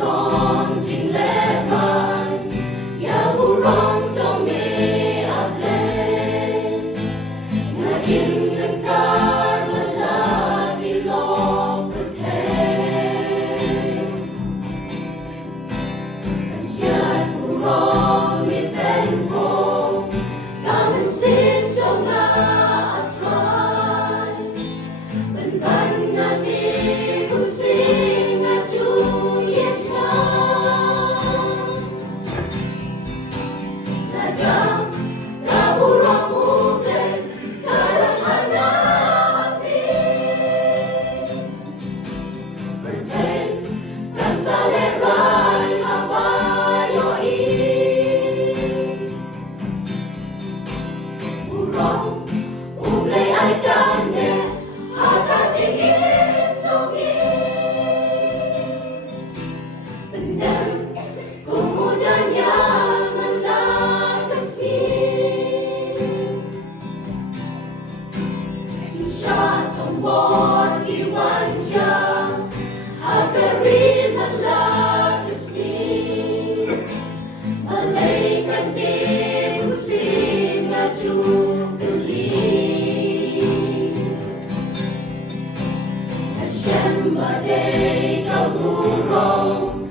long chinh lẽ bàn ya burom trong mi U Blei na kim nâng car bala di lo protect and siat burom ni ben ko gamen sin trong na atrai ben ban na mi kun sin na chu ye cha naga ga burom U Blei karang hana api protect kan sale rai abayo i burom U Blei ai kan ne hata ching in trong i benar kumudanya melakasi Sha trong bor iwanja hagari malakasi malaikat di musim ngaju geli Hashem badai kau burom